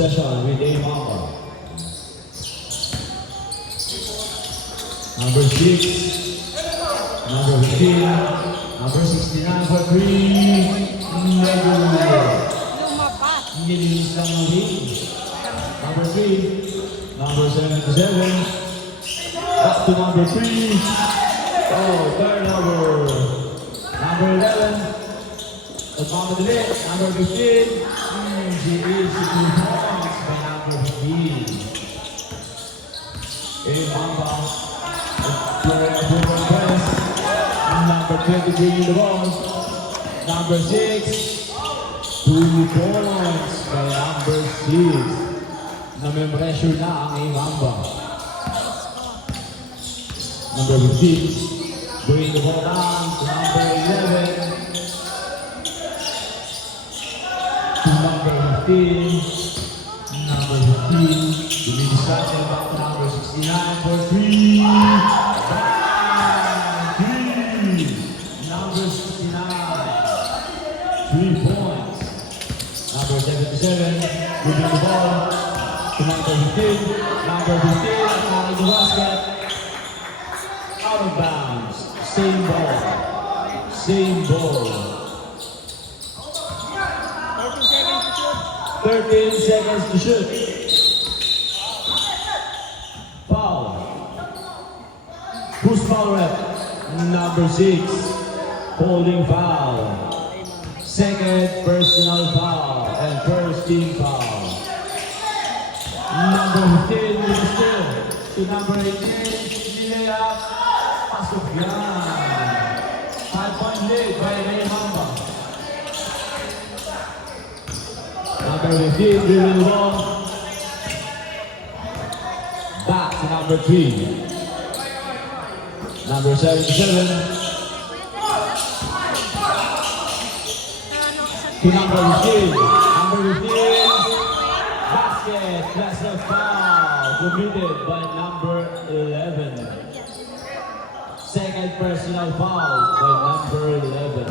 possession with a Mamba. Number 6, number 15, number 69 for 3. Nilinis lang ng hit. Number 3, number 77. Back to number 3. Oh, turnover. Number 11. Nagmamadali. Number 15. She is 2 points by number 15. A Mamba. Press. Number 23 in the ball. Number 6. 2 points by number 6. Nami-pressure na ang Mamba. Number 15. Bring the ball down to number 11. To number 15. Number 15. Dumidistraction back to number 69 for 3. Number 69. 3 points. Number 77. Moving the ball to number 15. Number 15. Out of the basket. Out of bounds. Same ball. Same ball. 13 seconds to shoot. Foul. Who's foul rep? Number 6. Holding foul. Second personal foul. And first team foul. Number 15 with the steal. To number 18. Layup. Pasok yan. 5-point lead by Ray Mamba. Number 15, dribbling the ball. Back to number 3. Number 77. To number 15. Number 15. Basket. That's a foul. Committed by number 11. Second personal foul by number 11.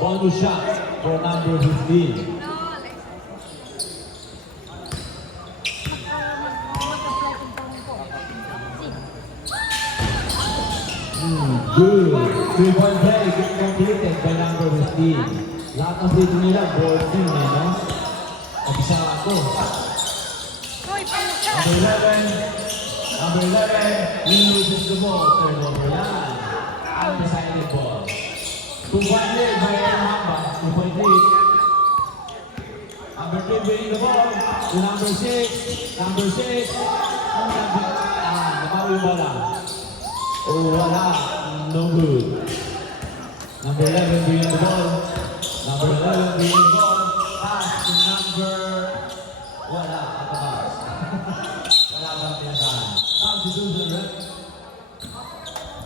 Bonus shot for number 15. Good. 3-point play completed by number 15. Lahat ng free throw nila, boarding eh, no? Nag-isa ako. Number 11. Number 11. Loses the ball. Turnover yan. Undecided ball. 2-point lead by Mamba. 2-point lead. Number 3 bringing the ball to number 6. Number 6. Nabawi yung bola. Oh, wala. No good. Number 11 bringing the ball. Number 11 bringing the ball. Pass to number... Wala. Katabas. Wala bang pinasahan. Substitution, right?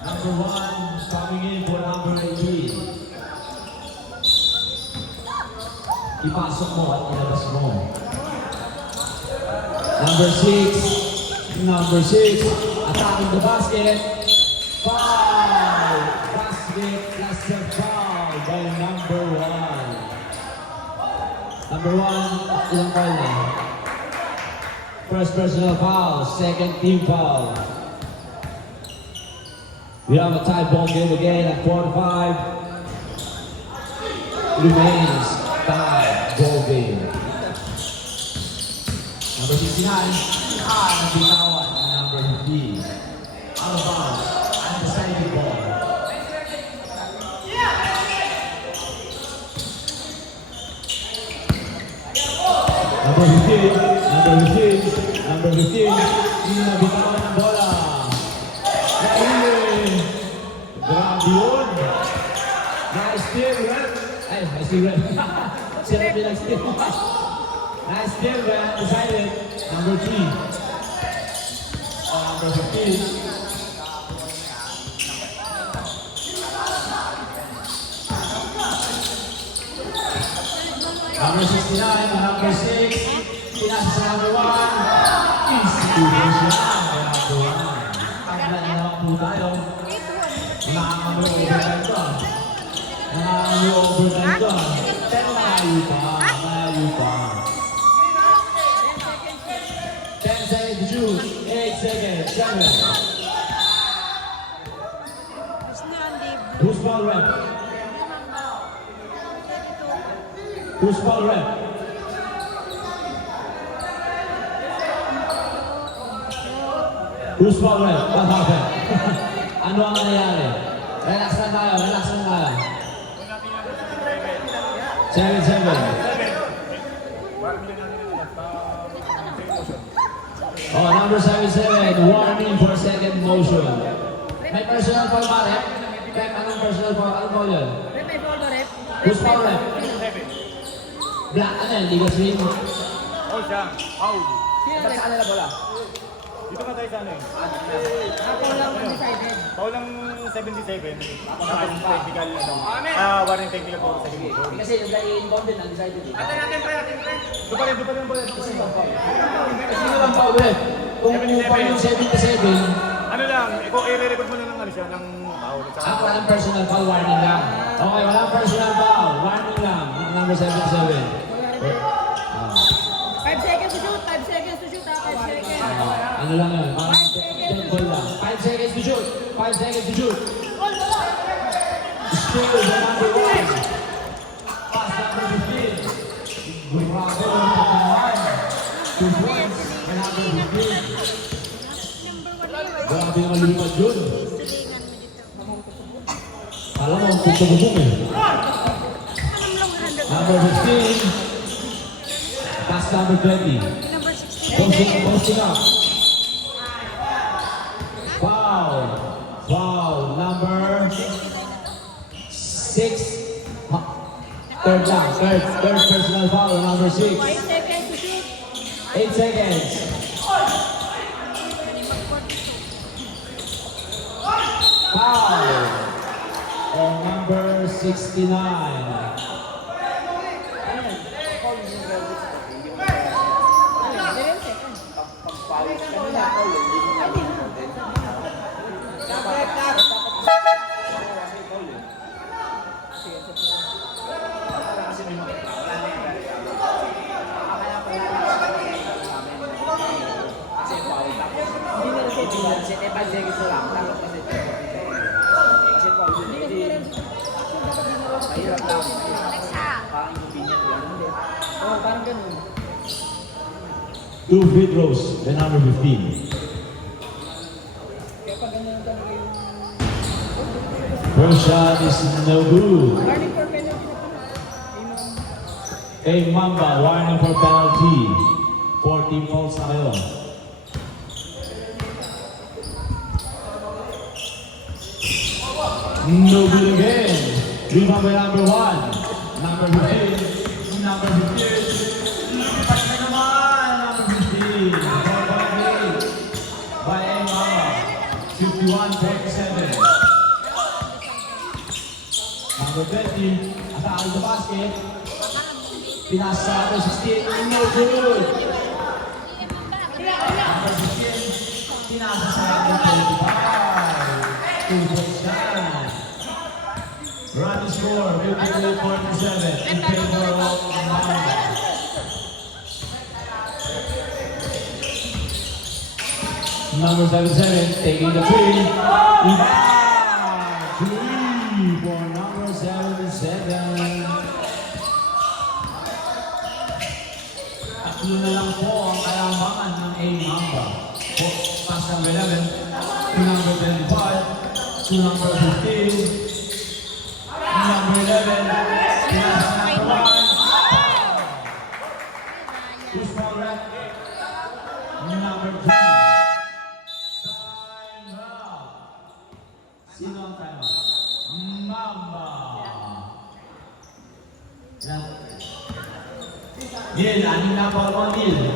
Number 1 coming in for number 18. Ipasok mo at ilabas mo. Number 6. Number 6. Attacking the basket. Foul! Basket plus a foul by number 1. Number 1, ilang foul na? First personal foul, second team foul. We have a tie ball game again at 4-5. Remains tie ball game. Number 69, nabitawan ang number 15. Out of bounds. Undecided ball. Number 15, number 15, number 15, hindi na bitawan ng bola. Naili. Grabe yun. Nice steal, Red. Ay, nice steal, Red. Sila bilang steal. Nice steal, Red. Decided. Number 3. Number 15. Number 69, number 6, pinasa sa number 1, institution by number 1. Pagla na lang po tayo. Nakakami-overtime to. Nakakami-overtime to. Pero malayo pa, malayo pa. shoot. 8 seconds. 7. Who's foul rep? Who's foul rep? Who's foul rep? What happened? Ano ang nangyayari? Relax lang tayo, relax lang tayo. 7-7. Oh, number 77, warning for second motion. May personal foul ba, rep? Rep, anong personal foul? Anong foul yun? Rep, may foul ba, rep? Who's foul, rep? Black, ano yun? Legal swing? Oh, siya. Foul. Sino, Ba't rep? sa kanila bola? Dito ka tayo sa ano eh. Ako lang undecided. Foul lang 77. Tapos technical, ano. Warning technical for second motion. Kasi yung guy involved din, undecided. Doon pa rin ang bola. Doon pa rin ang foul. Sino lang foul, rep? Kung foul yung 77, Ano lang, i-record mo na ng ano siya, ng foul. walang personal foul, warning lang. Okay, walang personal foul, warning lang. Number 77. 5 seconds to shoot, 5 seconds to shoot, 5 seconds. Ano lang yun? Dead ball lang. 5 seconds to shoot. 5 seconds to shoot. Still the number 1. Pass number 15. Grabe ang pagkawan. 2 points. The number 15. Grabe ang lumipad yun. Alam mo, ang pagkabubong eh. Number 15. Pass number 20. Posting up. Foul. Foul. Number 6. Third lang. Third personal foul. Number 6. 5 seconds to shoot. 8 seconds. Foul. And number 69. Oh, parang ganun. 2 free throws. The number 15. Kaya pag ganun talaga yung... First shot is no good. Warning for penalty na pala. A Mamba, warning for penalty. 14 fouls na kayo. No good again. Rebound by number 1. Number 15. Number 15. Lumipat na naman. Number 15. By A Mamba. 51-47. Number 20. Atake sa basket. Pinasa number 16. No good. Number 16. Pinasa sa number 25. 2 points down. Running score, 52-47 in favor of Mamba. Number 77 taking the three. Three for number 77. Tatlo na lang po ang kalamangan ng A Mamba. Pass number 11 to number 25 to number 15. Number 11, pass number 1. Who's foul rep? Number 2. Time out. Sino ang time out? Mamba. Neil, aning na foul mo, Neil.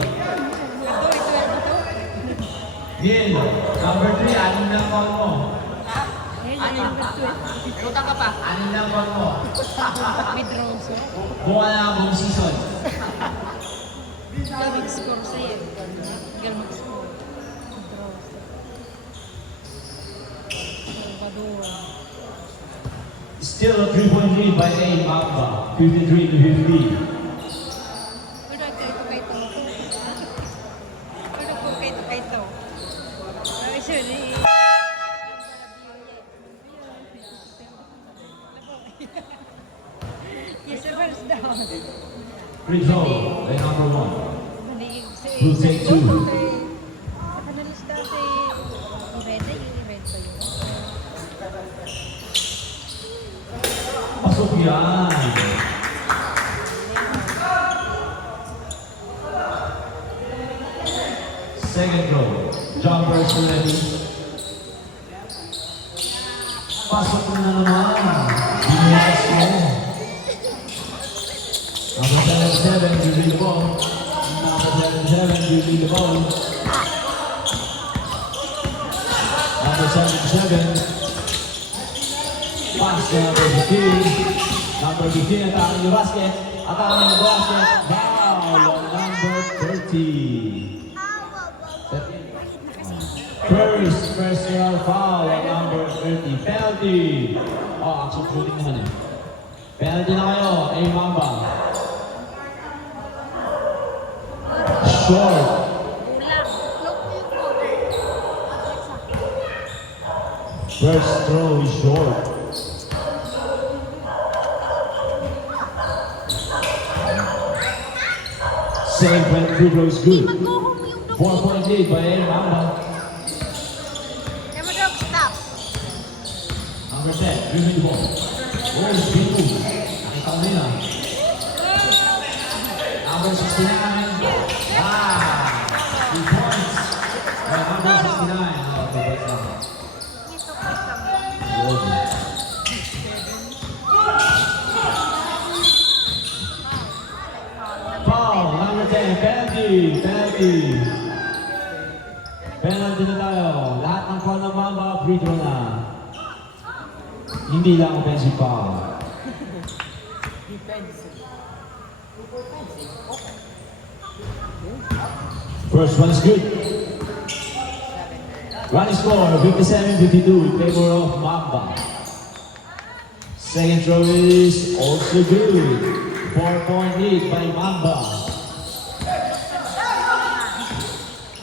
Neil, number 3, aning na foul mo. Utang ka pa. Aning na foul mo. Withdraw sa. Buka na akong season. Ikaw mag-score sa'yo. Ikaw mag-score. Withdraw sa. Salvador. Still a 3-point lead by A Mamba. 53-50. Wala kayo kay Tao. Wala ko kay Tao. Yes, sir, first down. Free throw by number 1. Who take two? Nakanalis daw si Irene, yung event ba yun? Pasok yan. Second throw. Jumpers ready. Pasok na naman. Binukas mo. Number 77, you lead the ball. Number 77, you lead the ball. Number 77. Pass to number 15. Number 15, attacking the basket. Attacking the basket. Foul on number 30. First personal foul on number 30. Penalty. Oh, action shooting naman eh. Penalty na kayo, Mamba. Short. First throw is short. Save when free throw is good. 4-point lead by Mamba. Never drop, stop. Number 10, give me the ball. Where's Bingu? Nakita ko nila. Number 69. Ah! 2 points. Number 69. Oh, 2 points lang. Good. Foul, number 10, penalty. Penalty na tayo. Lahat ng foul ng Mamba, free throw na. Hindi lang offensive foul. First one is good. Running score 57-52 in favor of Mamba. Second throw is also good. 4-point lead by Mamba.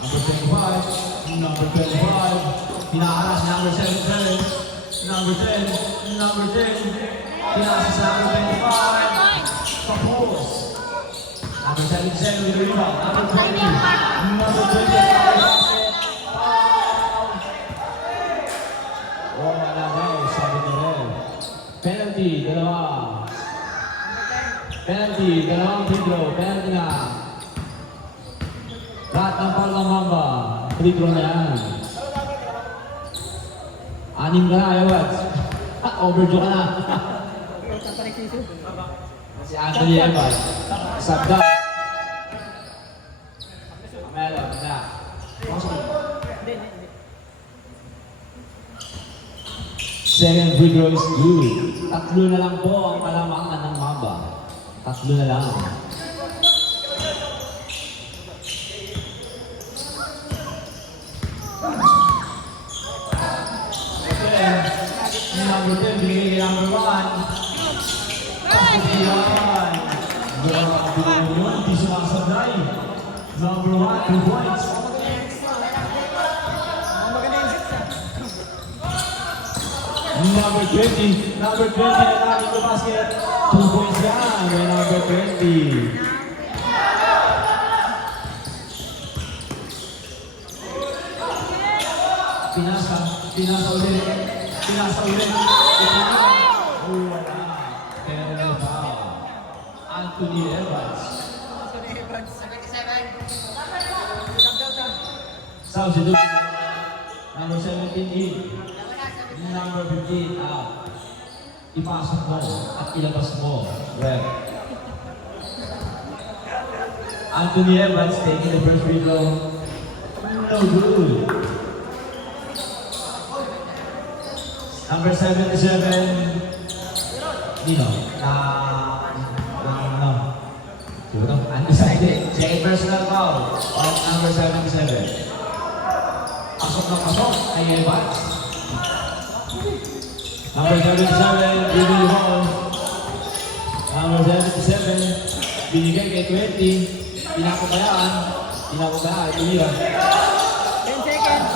Number 25, number 25, pinaaras number 77, number 10, number 10, pinaaras sa number 25, Kapos. Number 77 with the rebound, number 20, number 20, basket, foul. Wala na daw, sabi ni Rel. Penalty, dalawa. Penalty, dalawang free throw, penalty na. Lahat ng foul ng Mamba, free throw na yan. 6 ka na, Ewat. Overdue ka na. Si Anthony Evans. Sabda. Melo, na. Second free throw is good. 3 na lang po ang kalamangan ng Mamba. 3 na lang. Number 10, binigay kay number 1. Yan. Grabe yun, hindi sumasabay. Number 1, 2 points. Number 20 na namin the basket. 2 points yan by number 20. Pinasa ulit. Oh, wala. Pero foul. Anthony Evans. Substitute. Number 17 in. Number 15 out. Ipasok mo at ilabas mo. Rep. Anthony Evans taking the first free throw. No good. Number 77. Dino. Undecided. Second personal foul of number 77. Pasok na pasok kay Evans. Number 77, giving the ball. Number 77, binigay kay 20. Pinapabayaan. Tumira. 10 seconds.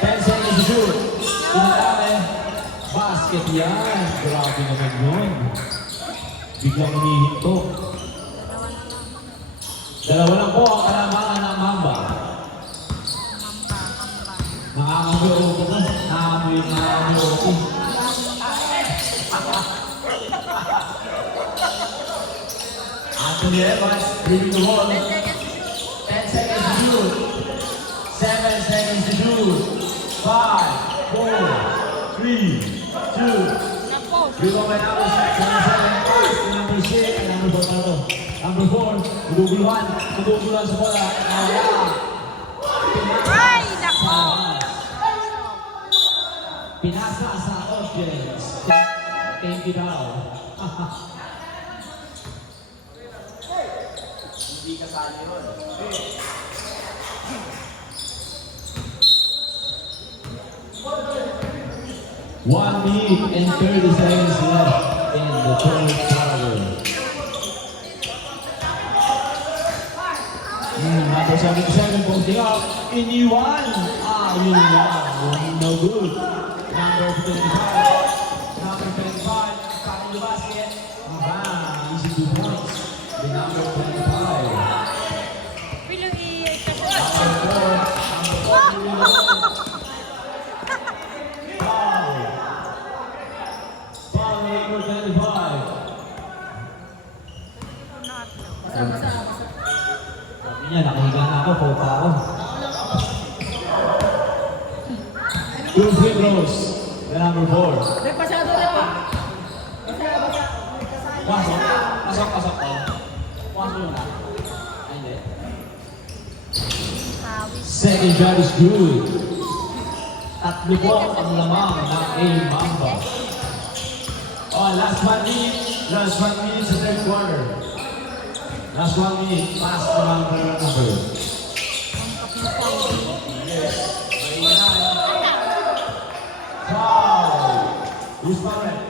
10 basket yan. Grabe naman yun. Biglang hinihinto. Dalawa lang po ang kalamangan ng Mamba. Nakakamuyo ko po. Nakakamuyo ko. Anthony Evans, leaving the ball. 10 seconds to shoot. 7 seconds to shoot. 5, 4, 3, 2. Dito by number 6, number 6, and number 4. Number 4, naguguluhan sa bola. Ay, nako! Pinasa sa audience. Thank you daw. Hindi kasali yun. 1 minute and 30 seconds left in the third quarter. Number 77 posting up. Iniwan. Yun lang. No good. Number 25. Number 25. Cutting the basket. Easy 2 points. The number 25. Bilang i-kasi. Sabi niya, nakahiga na ako, paupa ako. 2 free throws. The number 4. May pasado na pa. Pasok. Pasok ko. Pasok yun na. Ay, hindi. Second shot is good. Tatlo po ang lamang ng A-Mamba. Last 1 minute. Last 1 minute sa third quarter. Last 1 minute. Pass the number. Wow! Who's correct?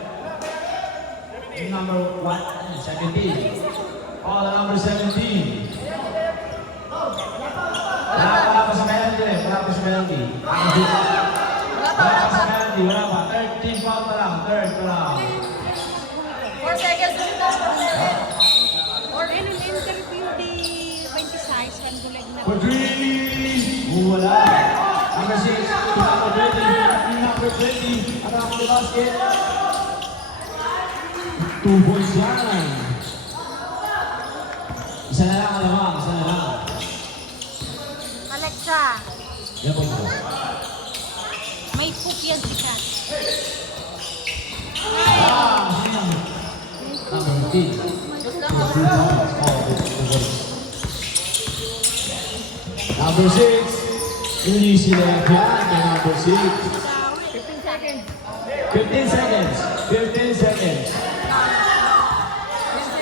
Number what? 17. The number 17. Wala pa sa penalty. Wala pa sa penalty. Wala pa. 13 foul pa lang. Third pa lang. 4 seconds na. Or in an interview di 26, when bulag na. For 3. Wala. Number 6. Number 20. Number 20. Around the basket. 2 points yan. Isa na lang alamang. Isa na lang. Alexa, Yan po. may poop yan si Kat. Number 15. Number 6. Yun sila yan kay number 6. 15 seconds. 15 seconds. 15 seconds.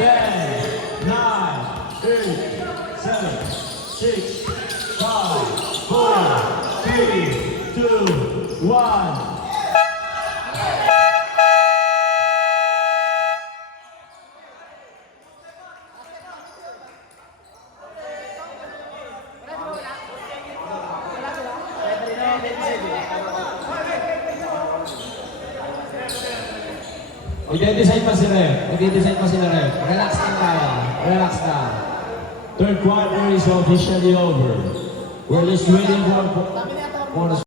10, 9, 8, 7, 6, 5, 4, 3, 2, 1. Mag-decide pa sila eh. Mag-decide pa sila eh. Relax lang tayo. Relax na. Third quarter is officially over. We're just waiting for the